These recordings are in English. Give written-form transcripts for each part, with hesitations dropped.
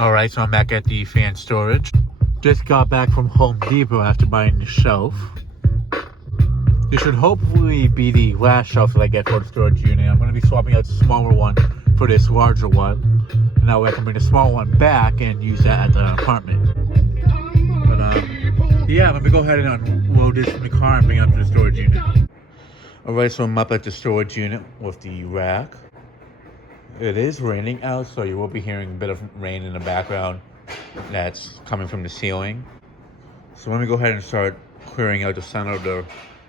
Alright, so I'm back at the fan storage. Just got back from Home Depot after buying the shelf. This should hopefully be the last shelf that I get for the storage unit. I'm going to be swapping out the smaller one for this larger one. And that way I can bring the small one back and use that at the apartment. But yeah, let me go ahead and unload this from the car and bring it up to the storage unit. Alright, so I'm up at the storage unit with the rack. It is raining out, so you will be hearing a bit of rain in the background that's coming from the ceiling. So let me go ahead and start clearing out the center of the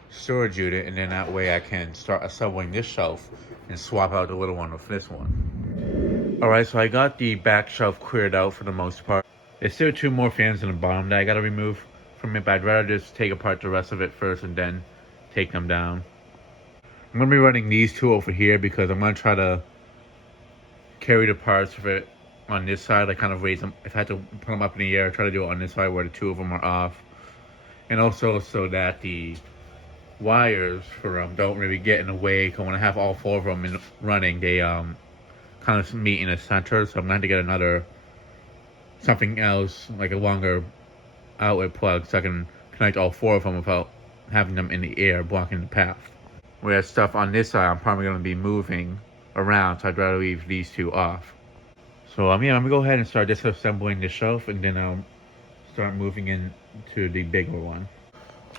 storage unit, and then that way I can start assembling this shelf and swap out the little one with this one. Alright, so I got the back shelf cleared out for the most part. There's still two more fans in the bottom that I gotta remove from it, but I'd rather just take apart the rest of it first and then take them down. I'm gonna be running these two over here because I'm gonna try to carry the parts of it on this side. I kind of raise them. If I had to put them up in the air, try to do it on this side where the two of them are off. And also so that the wires for them don't really get in the way. Because when I have all four of them running, they kind of meet in the center. So I'm going to have to get another, something else, like a longer outlet plug, so I can connect all four of them without having them in the air blocking the path. Whereas stuff on this side, I'm probably going to be moving around, so I'd rather leave these two off. So yeah, I'm gonna go ahead and start disassembling the shelf, and then I'll start moving into the bigger one.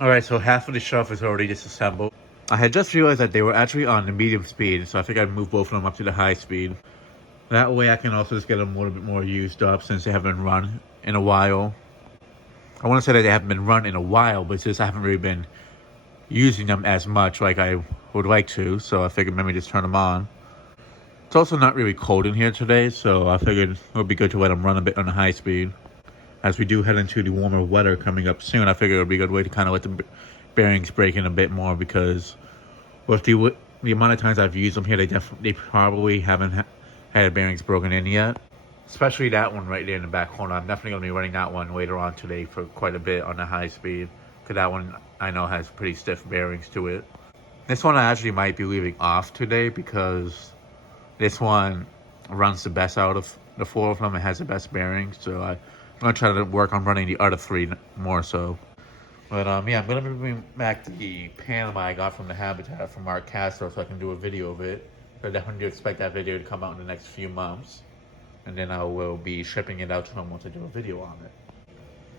Alright, so half of the shelf is already disassembled. I had just realized that they were actually on the medium speed, so I think I'd move both of them up to the high speed. That way I can also just get them a little bit more used up since they haven't been run in a while. I want to say that they haven't been run in a while, but it's just I haven't really been using them as much like I would like to, so I figured maybe just turn them on. It's also not really cold in here today, so I figured it would be good to let them run a bit on the high speed. As we do head into the warmer weather coming up soon, I figured it would be a good way to kind of let the bearings break in a bit more, because with the amount of times I've used them here, they probably haven't had bearings broken in yet. Especially that one right there in the back corner. I'm definitely going to be running that one later on today for quite a bit on the high speed, because that one I know has pretty stiff bearings to it. This one I actually might be leaving off today because this one runs the best out of the four of them. It has the best bearings, so I'm going to try to work on running the other three more so. But yeah, I'm going to bring back the Panama I got from the Habitat from Mark Castro so I can do a video of it. So I definitely do expect that video to come out in the next few months. And then I will be shipping it out to him once I do a video on it.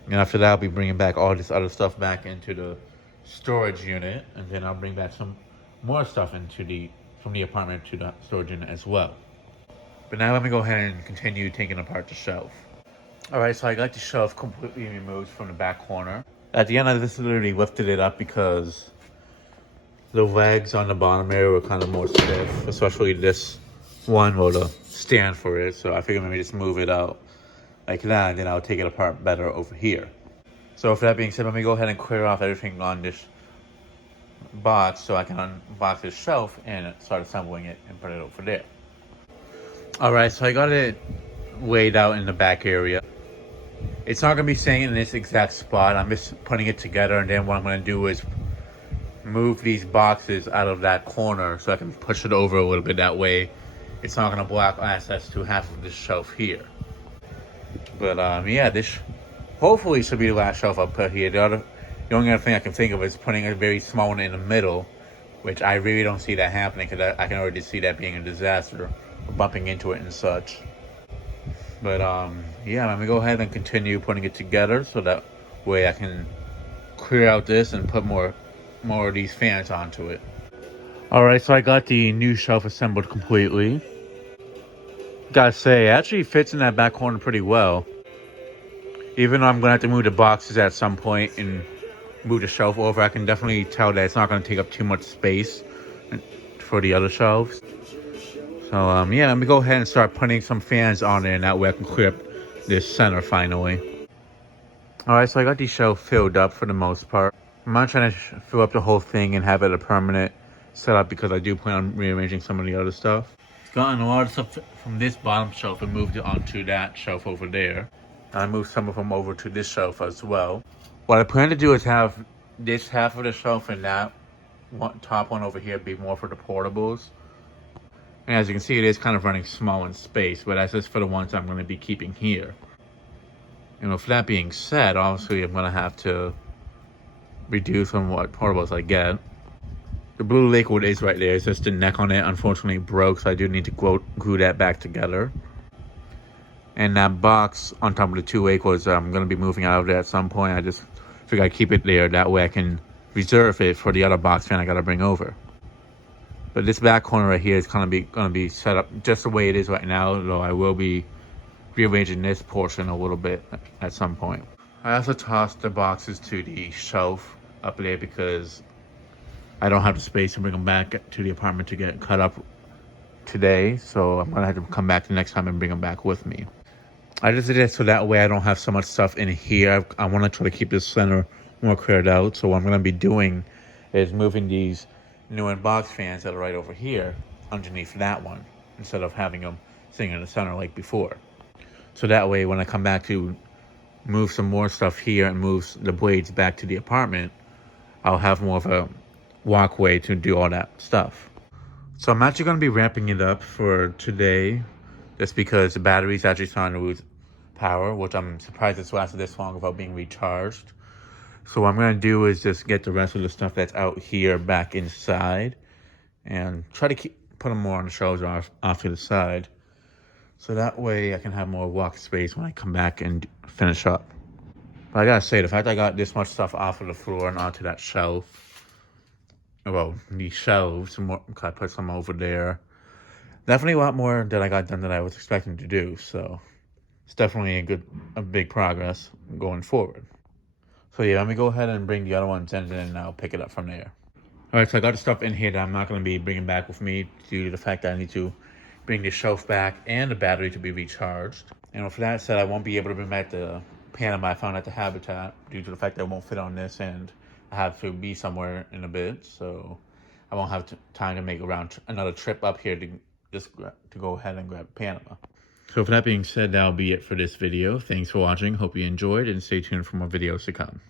And after that, I'll be bringing back all this other stuff back into the storage unit. And then I'll bring back some more stuff from the apartment to the storage unit as well. But now let me go ahead and continue taking apart the shelf. Alright, so I got the shelf completely removed from the back corner. At the end, I just literally lifted it up because the legs on the bottom area were kind of more stiff, especially this one with a stand for it. So I figured maybe just move it out like that, and then I'll take it apart better over here. So with that being said, let me go ahead and clear off everything on this box so I can unbox this shelf and start assembling it and put it over there. Alright, so I got it laid out in the back area. It's not going to be staying in this exact spot. I'm just putting it together, and then what I'm going to do is move these boxes out of that corner so I can push it over a little bit. That way it's not going to block access to half of this shelf here. But yeah, this hopefully should be the last shelf I'll put here. The only other thing I can think of is putting a very small one in the middle, which I really don't see that happening because I can already see that being a disaster, bumping into it and such. But yeah, let me go ahead and continue putting it together so that way I can clear out this and put more of these fans onto it. Alright, so I got the new shelf assembled completely. Gotta say, it actually fits in that back corner pretty well. Even though I'm gonna have to move the boxes at some point and move the shelf over, I can definitely tell that it's not gonna take up too much space for the other shelves. So yeah, let me go ahead and start putting some fans on there, and that way I can clear up this center finally. Alright, so I got the shelf filled up for the most part. I'm not trying to fill up the whole thing and have it a permanent setup because I do plan on rearranging some of the other stuff. Gotten a lot of stuff from this bottom shelf and moved it onto that shelf over there. I moved some of them over to this shelf as well. What I plan to do is have this half of the shelf and that top one over here be more for the portables. And as you can see, it is kind of running small in space, but that's just for the ones I'm going to be keeping here. And with that being said, obviously I'm going to have to reduce on what portables I get. The blue liquid is right there. It's just the neck on it unfortunately broke, so I do need to glue that back together. And that box on top of the 2 aquas, I'm going to be moving out of there at some point. I just figure I'd keep it there. That way I can reserve it for the other box fan I got to bring over. But this back corner right here is going to be set up just the way it is right now, though I will be rearranging this portion a little bit at some point. I also tossed the boxes to the shelf up there because I don't have the space to bring them back to the apartment to get cut up today, so I'm gonna have to come back the next time and bring them back with me. I just did it so that way I don't have so much stuff in here. I want to try to keep this center more cleared out, so what I'm gonna be doing is moving these new box fans that are right over here underneath that one instead of having them sitting in the center like before. So that way when I come back to move some more stuff here and move the blades back to the apartment, I'll have more of a walkway to do all that stuff. So I'm actually going to be ramping it up for today just because the battery's actually starting to lose power, which I'm surprised it's lasted this long without being recharged. So what I'm going to do is just get the rest of the stuff that's out here back inside and try to put them more on the shelves off to the side. So that way I can have more walk space when I come back and finish up. But I gotta say, the fact I got this much stuff off of the floor and onto that shelf, well, these shelves, I put some over there. Definitely a lot more that I got done than I was expecting to do. So it's definitely a big progress going forward. So yeah, let me go ahead and bring the other ones in and I'll pick it up from there. All right, so I got the stuff in here that I'm not going to be bringing back with me due to the fact that I need to bring the shelf back and the battery to be recharged. And with that said, I won't be able to bring back the Panama I found at the Habitat due to the fact that it won't fit on this and I have to be somewhere in a bit. So I won't have time to make another trip up here to go ahead and grab Panama. So with that being said, that'll be it for this video. Thanks for watching. Hope you enjoyed and stay tuned for more videos to come.